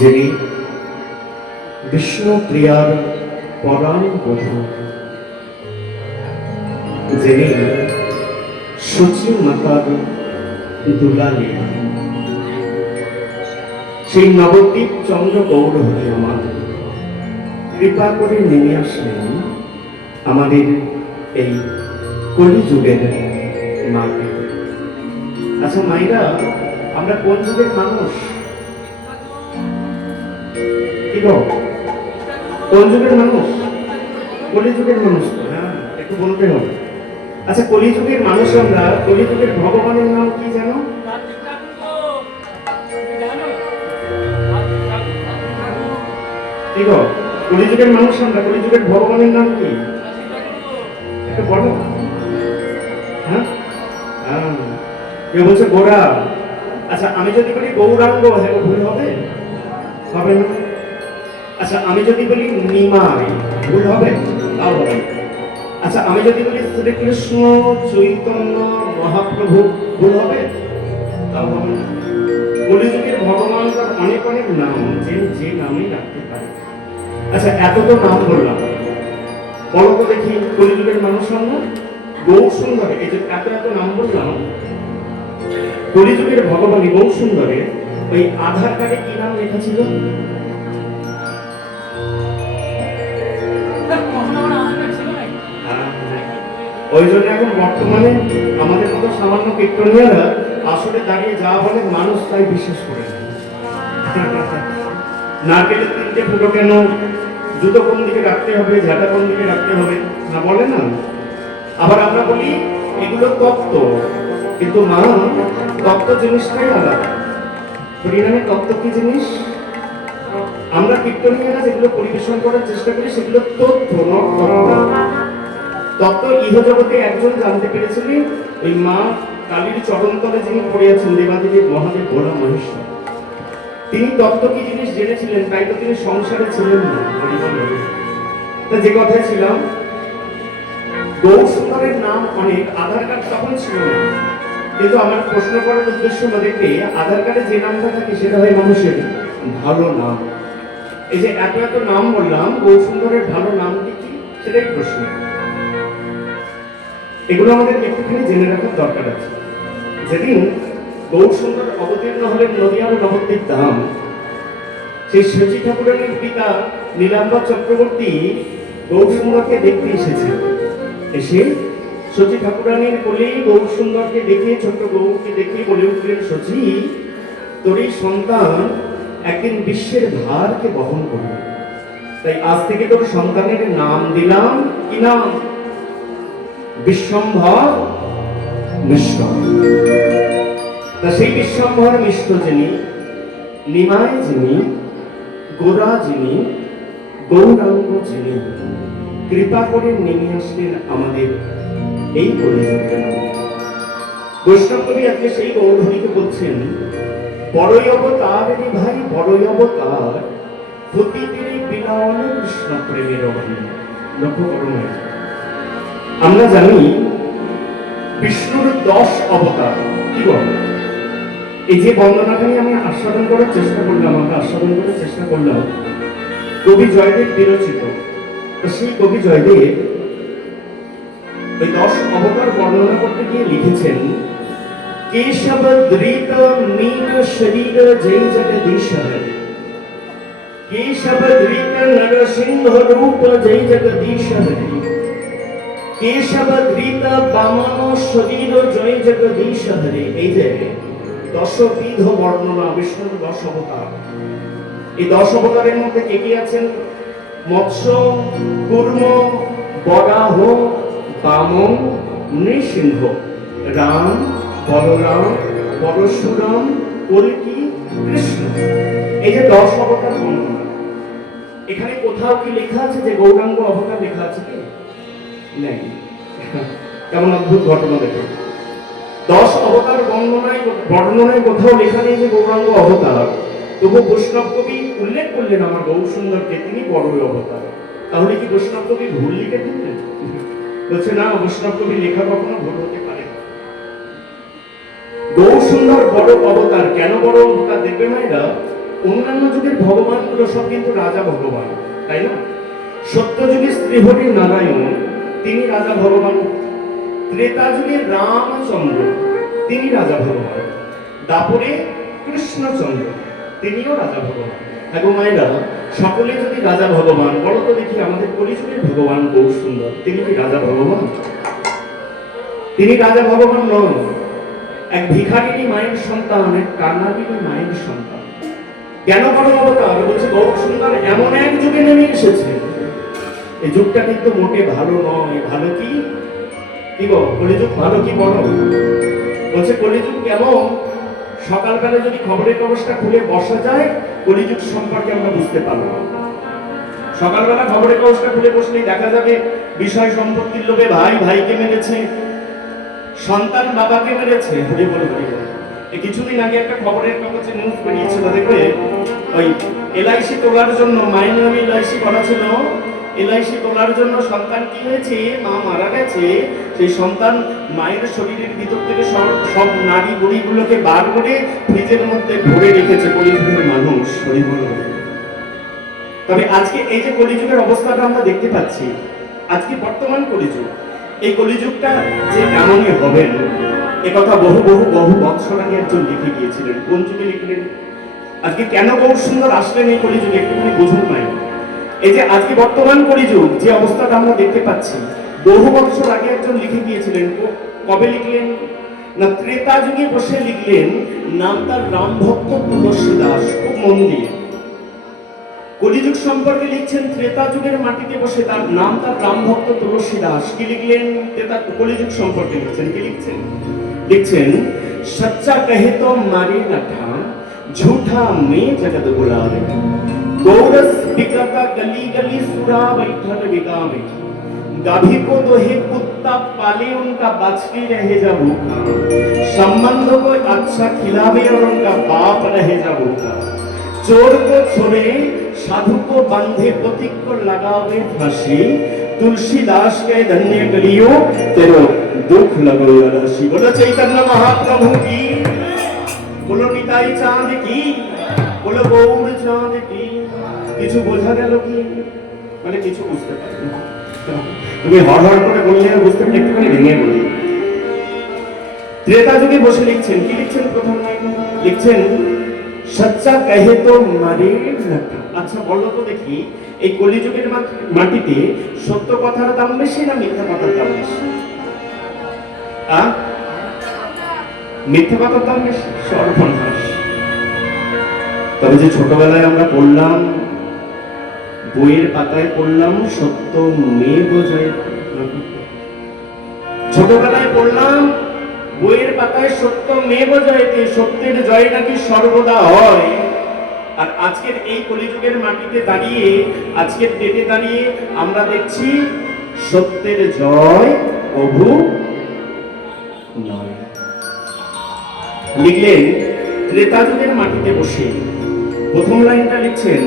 যিনি বিষ্ণু প্রিয়ার পরাণ বধূ, যিনি সচী মাতার দুলালী, সেই নবদ্বীপ চন্দ্র গৌর হরি আমার কৃপা করে নেমে আসলেন আমাদের এই কলিযুগের মাকে। আচ্ছা মায়েরা, আমরা কোন যুগের মানুষ? কি গো, কোন যুগের মানুষ? কলিযুগের মানুষ। হ্যাঁ, একটু বলতে হবে। আচ্ছা, কলিযুগের মানুষ আমরা। কলিযুগের ভগবানের নাম কি জানো? কি গো, কলিযুগের মানুষ আমরা, কলিযুগের ভগবানের নাম কি? একটু বলো। হ্যাঁ, কেউ বলছে গোরা। আচ্ছা, আমি যদি বলি গৌরাঙ্গ, ভুল হবে? হবে না। আচ্ছা, আমি যদি বলি নিমাই, ভুল হবে? তাও হবে। আচ্ছা, আমি যদি বলি শ্রীকৃষ্ণ চৈতন্য মহাপ্রভু, ভুল হবে? তাও হবে না। কলিযুগের ভগবান তার অনেক অনেক নাম, যে নামই রাখতে পারে। আচ্ছা, এত তো নাম বললাম, বলো তো দেখি কলিযুগের মানুষ আমরা গৌর সুন্দর। এই যে এত এত নাম বললাম, কলিযুগের ভগবানী গৌর সুন্দরের ওই আধার কার্ডে কি নাম লেখা ছিল? ওই জন্য এখন বর্তমানে আমাদের মতো সামান্য কীর্তনীয়রা আসলে দাঁড়িয়ে যা বলে মানুষ তাই বিশ্বাস করে। নারকেলের 3টে ফুটো কেন, জুতো কোন দিকে রাখতে হবে, ঝাঁটা কোন দিকে রাখতে হবে, না বলে না? আবার আমরা বলি এগুলো তত্ত্ব, কিন্তু মা, তত্ত্ব জিনিসটাই আলাদা। হরিনামের তত্ত্ব কি জিনিস? আমরা কীর্তনীয়রা যেগুলো পরিবেশন করার চেষ্টা করি সেগুলো তথ্য, নট তত্ত্ব। তত্ত্ব ইহজগতে একজন জানতে পেরেছিলেন, ওই মা কালীর চরণতলে যিনি পড়ে আছেন, দেবাদেবী মহাদেব ভোলা মহেশ্বর। তিনি তত্ত্ব কি জিনিস জেনেছিলেন, তাই তো তিনি সংসারে ছিলেন না। তা যে কথায় ছিলাম, গৌর সুন্দরের নাম অনেক, আধার কার্ড তখন ছিল না। কিন্তু আমার প্রশ্ন করার উদ্দেশ্য আমাদেরকে, আধার কার্ডে যে নামটা থাকে সেটা হয় মানুষের ভালো নাম। এই যে এত এত নাম বললাম, গৌর সুন্দরের ভালো নামটি কি, সেটাই প্রশ্ন। এগুলো আমাদের একটুখানি জেনে রাখার দরকার আছে। যেদিন গৌর সুন্দর অবতীর্ণ হলেন নদিয়ার নবদ্বীপ ধাম, সেই সচী ঠাকুরানীর পিতা নীলাম্বর চক্রবর্তী গৌর সুন্দরকে দেখতে এসেছেন। এসে সচী ঠাকুরানীর কোলে গৌর সুন্দরকে দেখে, ছোট্ট গৌরকে দেখে বলে উঠলেন, সচী, তোর এই সন্তান একদিন বিশ্বের ভারকে বহন করবে, তাই আজ থেকে তোর সন্তানের নাম দিলাম, কি নাম? বিশ্বম্ভর মিশ্র। তা সেই বিশ্বম্ভর মিশ্র যিনি, নিমাই যিনি, গোরা যিনি, গৌরাঙ্গ যিনি, কৃপা করে নেমে আসলেন আমাদের এই কলিযুগে। বৈষ্ণব কবি আজকে সেই গৌরহরিকে বলছেন, বড়ই অবতার রে ভাই, বড়ই অবতার, প্রতিদিনে বিলাওয়ানো কৃষ্ণ প্রেমের অভাবে। লক্ষ্য করুন, আমরা জানি বিষ্ণুর 10 অবতার। কি বল? এই যে বন্দনাখানি আমি আস্বাদন করার চেষ্টা করলাম, কবি জয়দেব বিরচিত। তো সেই কবি জয়দেব ওই 10 অবতার বর্ণনা করতে গিয়ে লিখেছেন, কেশব ধৃত মীন শরীর জয় জগদীশ হরে, কেশব ধৃত নরসিংহ রূপ জয় জগদীশ হরে, কেশব ধৃত বামন শরীর জয় জগদীশ হরে। এই যে 10বিধ বর্ণনা, বিষ্ণুর 10 অবতার। এই 10 অবতারের মধ্যে কে কে আছেন? মৎস্য, কূর্ম, বরাহ, বামন, নৃসিংহ, রাম, বলরাম, পরশুরাম, কল্কি, কৃষ্ণ। এই যে 10 অবতার বর্ণনা। এখানে কোথাও কি লেখা আছে যে গৌরাঙ্গ অবতার লেখা আছে কি? নেই। কেমন অদ্ভুত ঘটনা দেখুন। 10 অবতার বর্ণনায় কোথাও লেখা নেই যে গৌরাঙ্গ অবতার, তবু বৈষ্ণব কবি উল্লেখ করলেন আমার গৌর সুন্দরকে, তিনি বড়ই অবতার। তাহলে কি বৈষ্ণব কবি ভুল লিখে দিলেন? বলছে না, বৈষ্ণব কবি লেখা কখনো ভুল হতে পারে না। গৌর সুন্দর বড় অবতার। কেন বড় অবতার দেখবে মায়েরা? অন্যান্য যুগের ভগবানগুলো সব কিন্তু রাজা ভগবান, তাই না? সত্য যুগে শ্রীহরি নারায়ণ, তিনি রাজা ভগবান। ত্রেতা যুগে রামচন্দ্র, তিনি রাজা ভগবান। দাপরে কৃষ্ণচন্দ্র, তিনিও রাজা ভগবান। এবং মায়েরা, সকলে যদি রাজা ভগবান, বলো তো দেখি আমাদের কলিযুগের ভগবান বহু সুন্দর, তিনি কি রাজা ভগবান? তিনি রাজা ভগবান নন। এক ভিখারিনী মায়ের সন্তান, এক কান্নাবিনী মায়ের সন্তান। কেন বড় অবতার বলছে গৌর সুন্দর এমন এক যুগে নেমে এসেছে, এই যুগটা কিন্তু মোটে ভালো নয়। ভালো কি কি গো, কলিযুগ ভালো কি বড়? বলছে কলিযুগ কেমন? সকালবেলা যদি খবরের কাগজটা খুলে বসা যায়, কলিযুগ সম্পর্কে আমরা বুঝতে পারবো। সকালবেলা খবরের কাগজটা খুলে বসলেই দেখা যাবে বিষয় সম্পত্তির লোভে ভাই ভাইকে মেরেছে, সন্তান বাবাকে মেরেছে। হরি বল হরি বল। এই কিছুদিন আগে একটা খবরের কাগজে নিউজ বেরিয়েছিল, দেখবে ওই এলআইসি তোলার জন্য, মায়ের নামে এলআইসি করা ছিল, এলআইসি তোলার জন্য সন্তান কি হয়েছে, মা মারা গেছে, সেই সন্তান মায়ের শরীরের ভিতর থেকে সব নারী বুড়িগুলোকে বার করে ফ্রিজের মধ্যে ভরে রেখেছে কলিযুগের মানুষ। হরি বল। তবে আজকে এই যে কলিযুগের অবস্থাটা আমরা দেখতে পাচ্ছি, আজকে বর্তমান কলিযুগ, এই কলিযুগটা যে এমনই হবেন একথা বহু বহু বহু বৎসর আগে একজন লিখে গিয়েছিলেন। কোন যুগে লিখলেন? আজকে কেন গৌর সুন্দর আসলেন এই কলিযুগে, একটুখানি বুঝুন নাই। এই যে আজকে বর্তমান কলিযুগ যে অবস্থাটা আমরা দেখতে পাচ্ছি, বহু বছর আগে একজন লিখে গিয়েছিলেন। কবে লিখলেন না, ত্রেতা যুগে বসে লিখলেন। নাম তার রামভক্ত তুলসী দাস। খুব মন দিয়ে কলিযুগ সম্পর্কে লিখছেন, ত্রেতা যুগের মাটিতে বসে। তার নাম তার রামভক্ত তুলসী দাস। কি লিখলেন? ত্রেতা কলিযুগ সম্পর্কে লিখছেন। কি লিখছেন? লিখছেন, সচ্চা কহে তো মারি না ঠা, झूठा में जगत बुलावे, गौरस बिकाता गली गली सुरा बैठल बिकावे, गाभी को दोहे कुत्ता पाले उनका बचके रहे जा भूखा, संबंध को अच्छा खिलावे और उनका बाप रहे जा भूखा, चोर को छोड़े साधु को बंधे पथिक को लगावे फांसी, तुलसीदास के धन्य कलियो तेरो दुख लगो राशि। बोलो चैतन्य महाप्रभु की, बोलो निताई चाँद की, बोलो गौर चाँद की। কিছু বোঝা গেল কি? মানে কিছু বুঝতে পারবে না। তুমি হর হর করে বললে বুঝতে পারবে, একটুখানি ভেঙে বলি। ত্রেতা যুগে বসে লিখছেন। কি লিখছেন? প্রথম লাইন লিখছেন, সচ্চা কহে তো মারে না। আচ্ছা বলো তো দেখি, এই কলিযুগের মাটিতে সত্য কথার দাম বেশি না মিথ্যা কথার দাম বেশি? মিথ্যা কথার দাম বেশি। সর্বনাশ। তবে যে ছোটবেলায় আমরা পড়লাম, বইয়ের পাতায় পড়লাম, সত্য মেব জয়তে। ছোটবেলায় পড়লাম বইয়ের পাতায়, সত্য মেব জয়তে, সত্যের জয় নাকি সর্বদা হয়। আর আজকের এই কলিযুগের মাটিতে দাঁড়িয়ে, আজকের ডেটে দাঁড়িয়ে আমরা দেখছি সত্যের জয় প্রভু নয়। লিখলেন ত্রেতা যুগের মাটিতে বসে। প্রথম লাইনটা লিখছেন,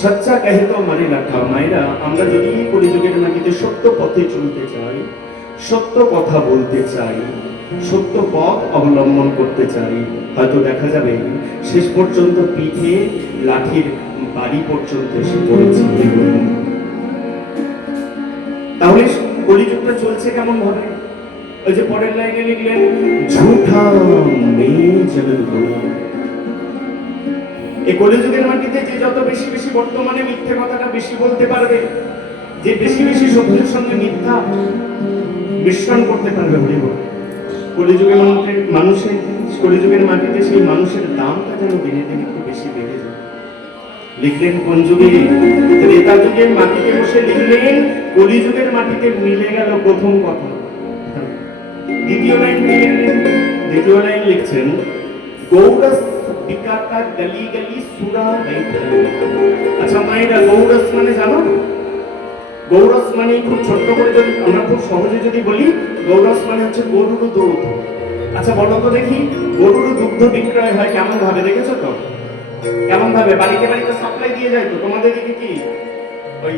সচ্চা কহে তো মারি রাখা। মায়েরা, আমরা যদি কলিযুগের মাটিতে সত্য পথে চলতে চাই, সত্য কথা বলতে চাই, সত্য পথ অবলম্বন করতে চাই, হয়তো দেখা যাবে শেষ পর্যন্ত পিঠে লাঠির বাড়ি পর্যন্ত এসে পড়েছে। তাহলে কলিযুগটা চলছে কেমন ভাবে? ওই যে পরের লাইনে লিখলেন, ঝুঠা মে জগৎ বুলাবে। এই কলিযুগের মাটিতে যে যত বেশি বেশি বর্তমানে মিথ্যে কথাটা বেশি বলতে পারবে, যে বেশি বেশি সত্যের সঙ্গে মিথ্যা মিশ্রণ করতে পারবে, কলিযুগের মানুষের, কলিযুগের মাটিতে সেই মানুষের দামটা যেন দিনে দিনে একটু বেশি বেড়ে যায়। লিখলেন কোন যুগে? ত্রেতা যুগের মাটিতে বসে লিখলেন, কলিযুগের মাটিতে মিলে গেল প্রথম কথা। দ্বিতীয় লাইন লিখছেন, গৌরস বিকাতা গলি গলি সুরা बैठल। আচ্ছা মায়েরা, গৌরস মানে জানো? গৌরস মানে খুব ছোট্ট করে যদি আমরা খুব সহজে যদি বলি, গৌরস মানে হচ্ছে গরুর দুধ। আচ্ছা বলো তো দেখি, গরুর দুগ্ধ বিক্রয় হয় কেমন ভাবে? দেখেছো তো কেমন ভাবে? বাড়িতে বাড়িতে সাপ্লাই দিয়ে যায় তো। তোমাদের দিকে কি ওই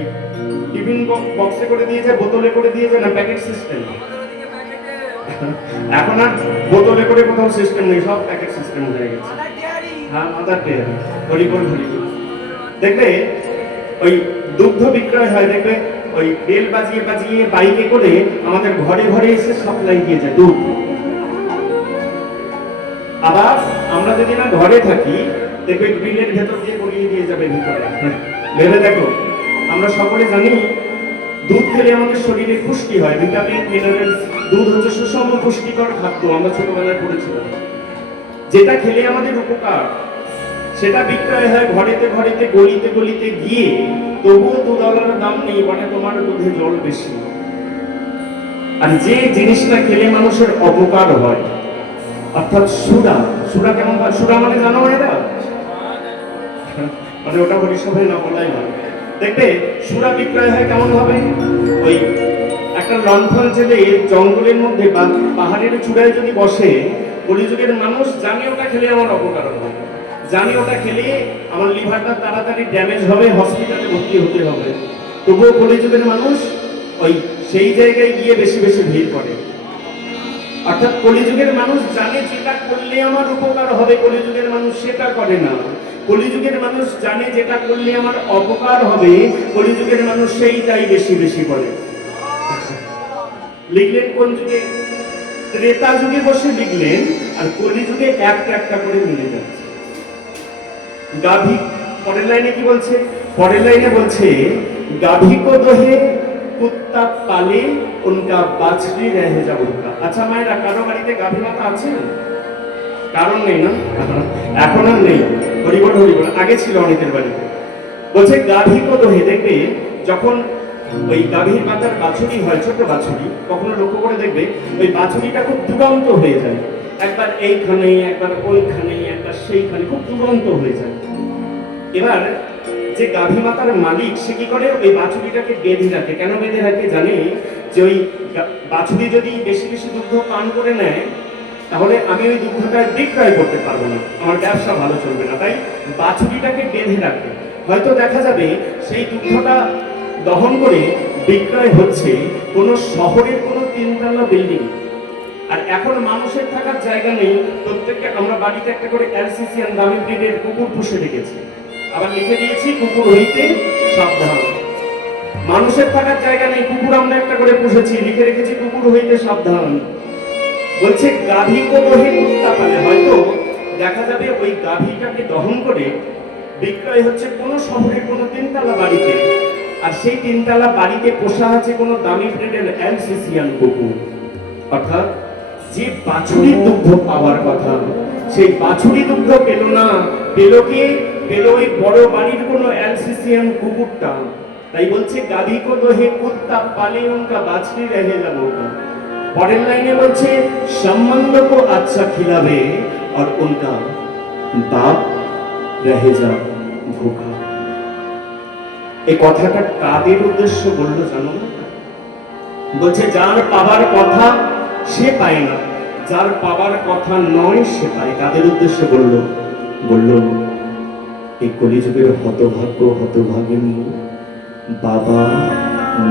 টিফিন বক্সে করে দিয়ে যায়, বোতলে করে দিয়ে যায়, না প্যাকেট সিস্টেম? এখন আর বোতলে করে কোথাও সিস্টেম নেই, সব প্যাকেট সিস্টেম হয়ে গেছে। হ্যাঁ, মাদার ডেয়ারি, হরিবল হরিবল। দেখবে ওই দুগ্ধ বিক্রয় হয়, দেখবে ওই বেল বাজিয়ে বাজিয়ে বাইকে করে আমাদের ঘরে ঘরে এসে সাপ্লাই দিয়ে যায় দুধ। আবার আমরা যদি না ঘরে থাকি, দেখবে গ্রিলের ভেতর দিয়ে গড়িয়ে দিয়ে যাবে ভিতরে। ভেবে দেখো, আমরা সকলে জানি দুধ খেলে আমাদের শরীরে পুষ্টি হয়, ভিটামিন মিনারেলস। দুধ হচ্ছে সুষম পুষ্টিকর খাদ্য, আমরা ছোটবেলায় পড়েছিলাম। যেটা খেলে আমাদের উপকার, সেটা বিক্রয় হয় ঘরেতে ঘরেতে, গলিতে গলিতে গিয়ে, তবুও $2 দাম নেই, মানে তোমার দুধে জল বেশি। আর যে জিনিসটা খেলে মানুষের অপকার হয়, অর্থাৎ সুরা। সুরা কেমন হয়? সুরা মানে জানো এরা, মানে ওটা হরিসভায় না বলাই হয়। দেখবে সুরা বিক্রয় হয় কেমন ভাবে? ওই একটা লণ্ঠন জেলে জঙ্গলের মধ্যে বা পাহাড়ের চূড়ায় যদি বসে, কলিযুগের মানুষ জানে ওটা খেলে আমার অপকার হবে, জানি ওটা খেলে আমার লিভারটা তাড়াতাড়ি ড্যামেজ হবে, হসপিটালে ভর্তি হতে হবে, তবুও কলিযুগের মানুষ ওই সেই জায়গায় গিয়ে বেশি বেশি ভিড় করে। অর্থাৎ কলিযুগের মানুষ জানে যেটা করলে আমার উপকার হবে, কলিযুগের মানুষ সেটা করে না। কলিযুগের মানুষ জানে যেটা করলে আমার অপকার হবে, কলিযুগের মানুষ সেইটাই বেশি বেশি করে। লিখলেন কোন যুগে? ত্রেতা যুগে বসে লিখলেন, আর কলিযুগে একটা একটা করে মিলে যাচ্ছে। গাভী, পরের লাইনে কি বলছে? পরের লাইনে বলছে, গাভী কো দোহে কুত্তা পালে উনকা বাছরি রহে যাব উনকা। আচ্ছা মায়েরা, কারো বাড়িতে গাভী মাতা আছে? কারণ নেই না? এখন আর নেই। হরিবল হরিবল, আগে ছিল অনেকের বাড়িতে। বলছে গাভী কো দোহে, দেখবে যখন ওই গাভীর মাতার বাছুরি হয়, ছোট বাছুরি, কখনো লক্ষ্য করে দেখবে ওই বাছুরিটা খুব দুরন্ত হয়ে যায়, একবার এইখানে একবার ওইখানে একবার সেইখানে, খুব দুরন্ত হয়ে যায়। এবার যে গাভী মাতার মালিক, সে কি করে? ওই বাছুরিটাকে বেঁধে রাখে। কেন বেঁধে রাখে? জানে যে ওই বাছুরি যদি বেশি বেশি দুগ্ধ পান করে নেয়, তাহলে আমি ওই দুগ্ধটা বিক্রয় করতে পারবো না, আমার ব্যবসা ভালো চলবে না, তাই বাছুরিটাকে বেঁধে রাখে। হয়তো দেখা যাবে সেই দুগ্ধটা দহন করে বিক্রয় হচ্ছে কোনো শহরের কোনো 3তলা বিল্ডিং। আর এখন মানুষের থাকার জায়গা নেই, প্রত্যেকটা আমরা বাড়িতে একটা করে অ্যালসেসিয়ান দামি ব্রিডের কুকুর পুষে রেখেছি, আবার লিখে দিয়েছি কুকুর হইতে সাবধান। মানুষের থাকার জায়গা নেই, কুকুর আমরা একটা করে পুষেছি, লিখে রেখেছি কুকুর হইতে সাবধান। বলছে গাভী কো দোহে কুত্তা পালে, হয়তো দেখা যাবে ওই গাভীটাকে দহন করে বিক্রয় হচ্ছে কোনো শহরের কোনো 3তলা বাড়িতে, আর সেই 3তলা বাড়িতে পোষা আছে কোনো দামি ব্রিডের অ্যালসেসিয়ান কুকুর। অর্থাৎ যে বাছুরির দুগ্ধ পাওয়ার কথা, সেই বাছুরি দুগ্ধ পেল না, পেল কে? পেল ওই বড় বাড়ির কোনো অ্যালসেসিয়ান কুকুরটা। তাই বলছে গাভী কো দোহে কুত্তা পালে উনকা বাছরি রহে যাব উনকা। পরের লাইনে বলছে সম্বন্ধ কো আচ্ছা খিলাবে আর উনকা বাপ রহে যা ভুকা। এই কথাটা কাদের উদ্দেশ্য বললো জানো? বলছে যার পাবার কথা সে পায় না, যার পাবার কথা নয় সে পায়। কাদের উদ্দেশ্যে বললো? বললো এই কলিযুগের হতভাগ্য হতভাগিনী বাবা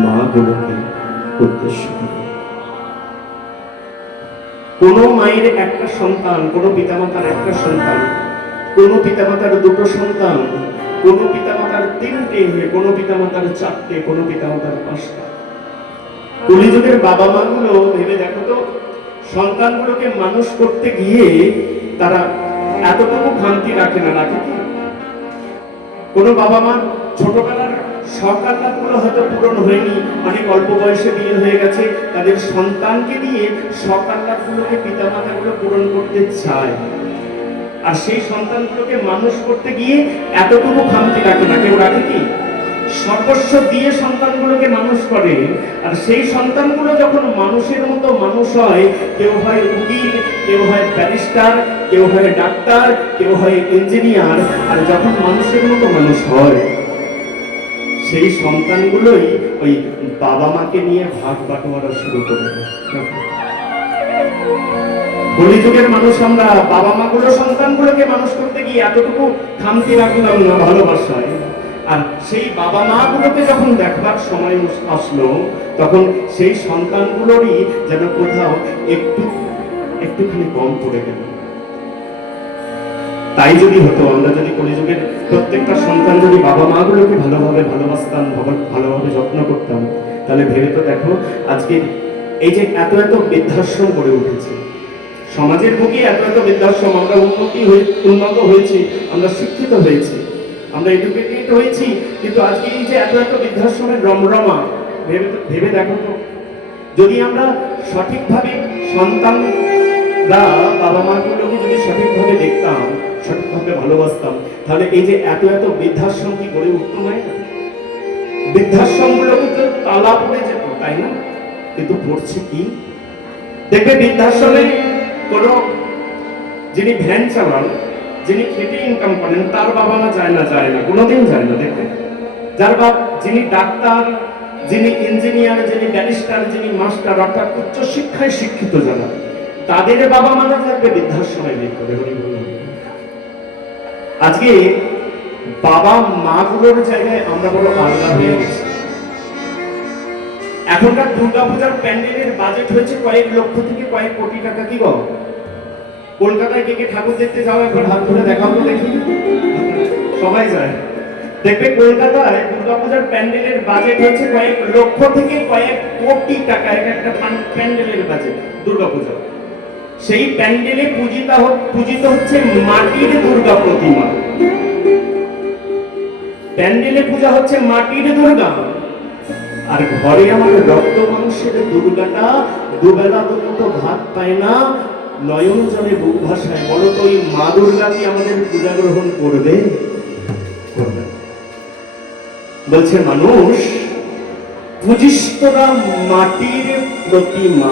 মা গুলোকে উদ্দেশ্য করে। কোন মায়ের একটা সন্তান, কোন পিতামাতার একটা সন্তান, কোন পিতামাতার দুটো সন্তান, কোন পিতামাতার 3টে, কোন পিতামাতার 4টে, কোন পিতামাতার 5টা। কলিযুগের বাবা মা গুলো ভেবে দেখো তো, সন্তানগুলোকে মানুষ করতে গিয়ে তারা এতটুকু শান্তি রাখে না, রাখে কি? কোন বাবা মা ছোটবেলার শখ আহ্লাদগুলো হয়তো পূরণ হয়নি, অনেক অল্প বয়সে বিয়ে হয়ে গেছে, তাদের সন্তানকে দিয়ে শখ আহ্লাদগুলোকে পিতামাতাগুলো পূরণ করতে চায়, আর সেই সন্তানগুলোকে মানুষ করতে গিয়ে এতটুকু শান্তি রাখে না। কেউ রাখে কি? সর্বস্ব দিয়ে সন্তানগুলোকে মানুষ করে, আর সেই সন্তানগুলো যখন মানুষের মতো মানুষ হয়, কেউ হয় উকিল, কেউ হয় ব্যারিস্টার, কেউ হয় ডাক্তার, কেউ হয় ইঞ্জিনিয়ার, আর যখন মানুষের মতো মানুষ হয়, সেই সন্তানগুলোই ওই বাবা মাকে নিয়ে ভাগ বাটোয়ারা শুরু করে। কলিযুগের মানুষ আমরা বাবা মা গুলো সন্তানগুলোকে মানুষ করতে গিয়ে এতটুকু খামতি রাখলাম না ভালোবাসায়, আর সেই বাবা মা গুলোকে যখন দেখবার সময় আসলো, তখন সেই সন্তানগুলোরই যেন কোথাও একটুখানি কম পড়ে গেল। তাই যদি হতো, আমরা যদি কলিযুগের প্রত্যেকটা সন্তান যদি বাবা মা গুলোকে ভালোভাবে ভালোবাসতাম, ভালোভাবে যত্ন করতাম, তাহলে ভেবে তো দেখো আজকে এই যে এত এত বৃদ্ধাশ্রম গড়ে উঠেছে সমাজের বুকে, এত এত বৃদ্ধাশ্রম, আমরা উন্নত হয়েছি, আমরা শিক্ষিত হয়েছি, আমরা এডুকেটেড হয়েছি, কিন্তু আজকে এই যে এত এত বৃদ্ধাশ্রমের রমরমা, ভেবে দেখো তো, যদি আমরা সঠিকভাবে সন্তানরা বাবা মাগুলোকে যদি সঠিকভাবে দেখতাম, সঠিকভাবে ভালোবাসতাম, তাহলে এই যে এত এত বৃদ্ধাশ্রম কি গড়ে উঠতো না? বৃদ্ধাশ্রমগুলোকে তো তালা পড়ে যেত, তাই না? কিন্তু পড়ছে কি? দেখবে বৃদ্ধাশ্রমে কোন যিনি ভ্যান চালান, যিনি খেটে ইনকাম করেন, তার বাবা মা যায় না, কোনোদিন যায় না। দেখবেন যার বাপ, যিনি ডাক্তার, যিনি ইঞ্জিনিয়ার, যিনি ব্যারিস্টার, যিনি মাস্টার, অর্থাৎ উচ্চ শিক্ষায় শিক্ষিত যারা, তাদের বাবা মারা থাকবে বৃদ্ধাশ্রমে বিয়ে। আজকে বাবা মা গুলোর জায়গায় আমরা বড় আলাদা হয়ে গেছি। এখনকার দুর্গাপূজার প্যান্ডেলের বাজেট হয়েছে কয়েক লক্ষ থেকে কয়েক কোটি টাকা। কি বল? কলকাতায় কে কে ঠাকুর দেখতে যাও, একবার হাত ধরে দেখাও তো দেখি। সবাই যায়। দেখবে কলকাতায় দুর্গাপূজার প্যান্ডেলের বাজেট হচ্ছে কয়েক লক্ষ থেকে কয়েক কোটি টাকা, একটা প্যান্ডেলের বাজেট দুর্গাপূজা। সেই প্যান্ডেলে পূজিত হচ্ছে মাটির দুর্গা প্রতিমা। প্যান্ডেলে পূজা হচ্ছে মাটির দুর্গা, আর ঘরে আমার রক্ত মাংসের দুর্গাটা দুবেলা দুটো ভাত পায় না, নয়ন জলে বুক ভাসায়। বলো তো ওই মা দুর্গা কি আমাদের পূজা গ্রহণ করবে? বলছে মানুষ পুজিস তোরা মাটির প্রতিমা।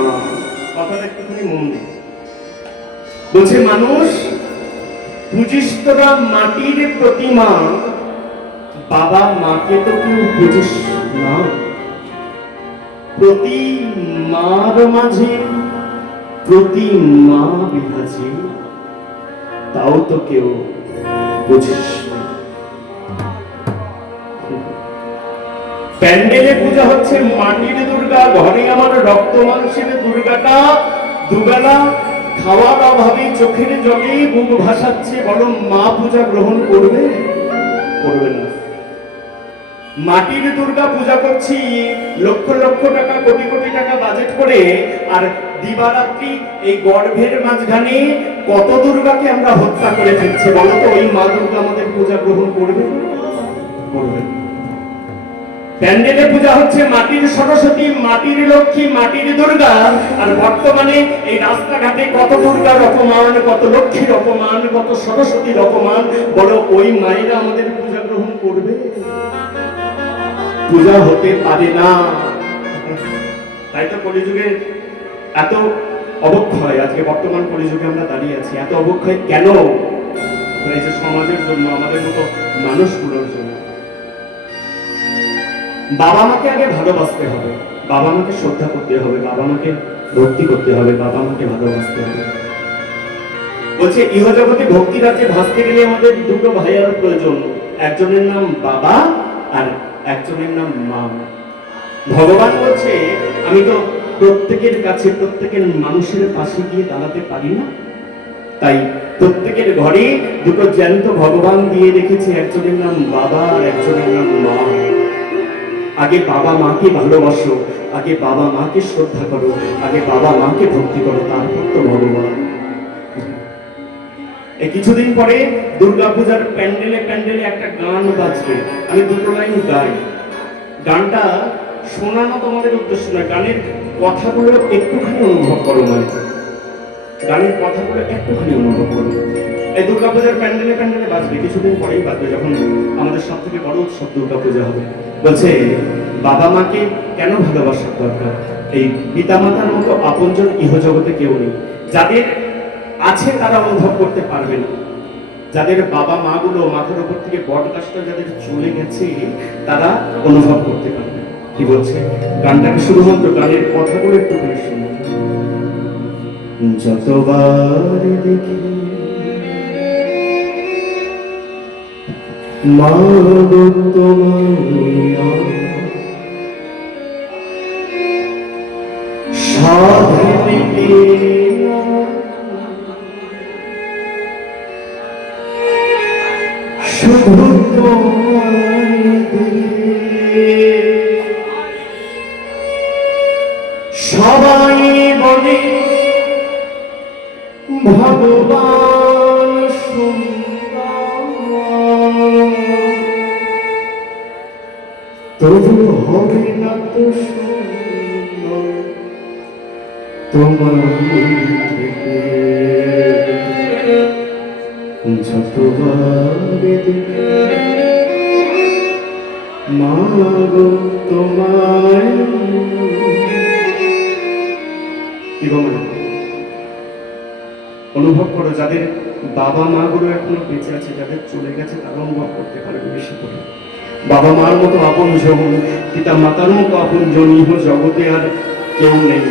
কথাটা একটুখানি মন দিই। বলছে মানুষ পুজিস তোরা মাটির প্রতিমা, বাবা মাকে তো কেউ বুঝিস না। প্রতি মার মাঝে প্রতি মা বিরাজে, তাও তো কেউ বুঝিস না। প্যান্ডেলে পূজা হচ্ছে মাটির দুর্গা, ঘরে আমার রক্ত মাংসের দুর্গাটা দুবেলা খাওয়ার অভাবে চোখের জলে বুক ভাসাচ্ছে। বলো মা পূজা গ্রহণ করবে? করবে না। মাটির দুর্গা পূজা করছি লক্ষ লক্ষ টাকা, কোটি কোটি টাকা বাজেট করে, আর দিবারাত্রি এই গর্ভের মাঝখানে কত দুর্গাকে আমরা হত্যা করে ফেলছি। বলো তো ওই মা দুর্গা আমাদের পূজা গ্রহণ করবে? করবে। প্যান্ডেলে পূজা হচ্ছে মাটির সরস্বতী, মাটির লক্ষ্মী, মাটির দুর্গা, আর বর্তমানে এই রাস্তাঘাটে কত দুর্গার অপমান, কত লক্ষ্মীর অপমান, কত সরস্বতীর অপমান। বলো ওই মায়েরা আমাদের পূজা গ্রহণ করবে? পূজা হতে পারে না। তাই তো কলিযুগের এত অবক্ষয়, আজকে বর্তমান কলিযুগে আমরা দাঁড়িয়ে আছি। এত অবক্ষয় কেন? এই যে সমাজের জন্য, আমাদের মতো মানুষগুলোর জন্য। বাবা মাকে আগে ভালোবাসতে হবে, বাবা মাকে শ্রদ্ধা করতে হবে, বাবা মাকে ভক্তি করতে হবে, বাবা মাকে ভালোবাসতে হবে। বলছে ইহজগতে ভক্তি রাজ্যে ভাসতে গেলে আমাদের দুটো ভাইয়ার প্রয়োজন, একজনের নাম বাবা আর একজনের নাম মা। ভগবান বলছে আমি তো প্রত্যেকের কাছে, প্রত্যেকের মানুষের পাশে গিয়ে দাঁড়াতে পারি না, তাই প্রত্যেকের ঘরে দুটো জ্যান্ত ভগবান দিয়ে রেখেছে, একজনের নাম বাবা আর একজনের নাম মা। আগে বাবা মাকে ভালোবাসো, আগে বাবা মাকে শ্রদ্ধা করো, আগে বাবা মাকে ভক্তি করো, তারপর তো ভগবান। এই কিছুদিন পরে দুর্গাপূজার প্যান্ডেলে প্যান্ডেলে একটা গান বাজবে, আমি দুটো লাইন গাই। গানটা শোনানো তোমাদের উদ্দেশ্য নয়, গানের কথাগুলো একটুখানি অনুভব করো। মানে গানের কথাগুলো একটুখানি অনুভব করো। এই দুর্গাপূজার প্যান্ডেলে প্যান্ডেলে বাজবে, কিছুদিন পরেই বাজবে, যখন আমাদের সব থেকে বড় উৎসব দুর্গাপূজা হবে। বলছে বাবা মাকে কেন ভালোবাসার দরকার? এই পিতামাতার মতো আপনজন ইহজগতে কেউ নেই। যাদের আছে তারা অনুভব করতে পারবে না। যাদের বাবা মা গুলো মাথার উপর থেকে বট গাছটা যাদের চলে গেছে, তারা অনুভব করতে পারবে। কি বলছে গানটাকে? শুধুমাত্র গানের কথাগুলো একটু করে শুনুন। যতবার দেখি মা গো তোমায়, সাধে তোমায় দিলে। সবাই বলে ভগবান সুন্দর, তবু হবে না তো সুন্দর তোমার থেকে। যতবার দেখি মা গো তোমায়। কি গো মা, অনুভব করো যাদের বাবা মা গুলো এখনো বেঁচে আছে, যাদের চলে গেছে তারা অনুভব করতে পারে বেশি করে। বাবা মার মতো আপন জন, পিতা মাতার মতো আপন জন ইহ জগতে আর কেউ নেই।